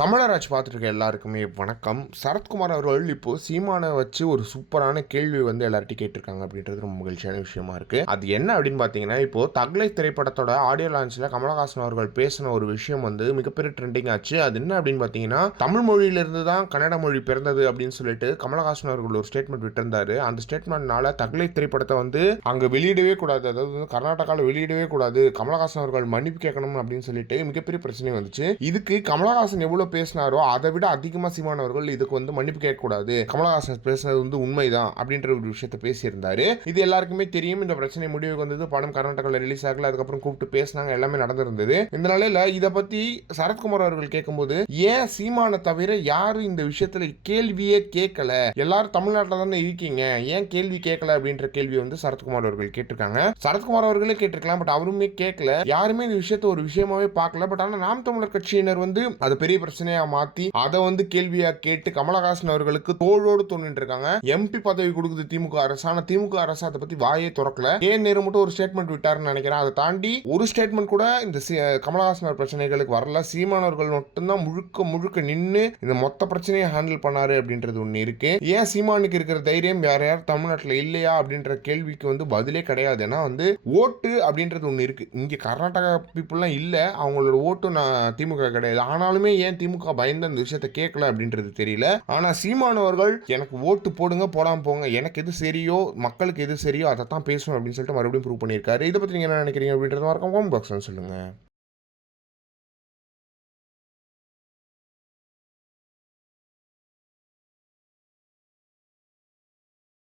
தமிழராஜ் பார்த்துருக்க எல்லாருக்குமே வணக்கம். சரத்குமார் அவர்கள் இப்போ சீமானை வச்சு ஒரு சூப்பரான கேள்வி வந்து எல்லார்ட்டையும் கேட்டிருக்காங்க அப்படின்றது ரொம்ப மகிழ்ச்சியான விஷயமா இருக்கு. அது என்ன அப்படின்னு பார்த்தீங்கன்னா இப்போ தக்லை திரைப்படத்தோட ஆடியோ லான்ச்சில் கமலஹாசன் அவர்கள் பேசின ஒரு விஷயம் வந்து மிகப்பெரிய ட்ரெண்டிங் ஆச்சு. அது என்ன அப்படின்னு பார்த்தீங்கன்னா தமிழ் மொழியிலிருந்து தான் கன்னட மொழி பிறந்தது அப்படின்னு சொல்லிட்டு கமலஹாசன் அவர்கள் ஒரு ஸ்டேட்மெண்ட் விட்டிருந்தாரு. அந்த ஸ்டேட்மெண்ட்னால தக்லை திரைப்படத்தை வந்து அங்கே வெளியிடவே கூடாது. அதாவது வந்து கர்நாடகாவில் வெளியிடவே கூடாது. கமலஹாசன் அவர்கள் மன்னிப்பு கேட்கணும் அப்படின்னு சொல்லிட்டு மிகப்பெரிய பிரச்சனை வந்துச்சு. இதுக்கு கமலஹாசன் எவ்வளவு பேசினாரோ அதை விட அதிகமா சீமான் அவர்கள் இதுக்கு வந்து மன்னிப்பு கேட்கக்கூடாது. கமலஹாசன் பேசுனது வந்து உண்மைதான் அப்படின்ற ஒரு விஷயத்த பேசியிருந்தாரு. இது எல்லாருக்குமே தெரியும். இந்த பிரச்சனை முடிவுக்கு வந்தது படம் கர்நாடகாவில் ரிலீஸ் ஆகல. அதுக்கப்புறம் கூப்பிட்டு பேசினாங்க. எல்லாமே நடந்திருந்தது. இந்த நிலையில இதை பத்தி சரத்குமார் அவர்கள் கேட்கும்போது ஏன் சீமானை தவிர யாரும் இந்த விஷயத்துல கேள்வியே கேட்கல? எல்லாரும் தமிழ்நாட்டில் தானே இருக்கீங்க. ஏன் கேள்வி கேட்கல அப்படின்ற கேள்வி வந்து சரத்குமார் அவர்கள் கேட்டிருக்காங்க. சரத்குமார் அவர்களே கேட்டிருக்கலாம். பட் அவருமே கேட்கல. யாருமே இந்த விஷயத்த ஒரு விஷயமாவே பார்க்கல. பட் ஆனா நாம் தமிழர் கட்சியினர் வந்து அது பெரிய பிரச்சனை பிரச்சனையா மாத்தி அதை வந்து கேள்வியா கேட்டு கமலஹாசன் அவர்களுக்கு தோளோடு தோணிட்டு இருக்காங்க எம்பி பதவி கொடுக்குது திமுக அரசு. ஆனா திமுக அரசு அதை பத்தி வாயே திறக்கல. ஏன் நேரம் மட்டும் ஒரு ஸ்டேட்மெண்ட் விட்டாருன்னு நினைக்கிறேன். அதை தாண்டி ஒரு ஸ்டேட்மெண்ட் கூட இந்த கமலஹாசன் பிரச்சனைகளுக்கு வரல. சீமானவர்கள் மட்டும்தான் முழுக்க முழுக்க நின்று இந்த மொத்த பிரச்சனையை ஹேண்டில் பண்ணாரு அப்படின்றது ஒண்ணு இருக்கு. ஏன் சீமானுக்கு இருக்கிற தைரியம் வேற யார் தமிழ்நாட்டில் இல்லையா அப்படின்ற கேள்விக்கு வந்து பதிலே கிடையாது. ஏன்னா வந்து ஓட்டு அப்படின்றது ஒன்று இருக்கு. இங்க கர்நாடகா பீப்புளெலாம் இல்லை. அவங்களோட ஓட்டு நான் திமுக கிடையாது. ஆனாலுமே ஏன் திமுக பயந்து அந்த விஷயத்த கேட்கல அப்படின்றது தெரியல. ஆனா சீமானவர்கள் எனக்கு ஓட்டு போடுங்க போடாம போங்க. எனக்கு எது சரியோ மக்களுக்கு எது சரியோ அதை தான் பேசணும் அப்படின்னு சொல்லிட்டு மறுபடியும் ப்ரூவ் பண்ணியிருக்காரு. இதை பத்தி நீங்க என்ன நினைக்கிறீங்க அப்படின்றத மறக்காம பாக்ஸ் சொல்லுங்க.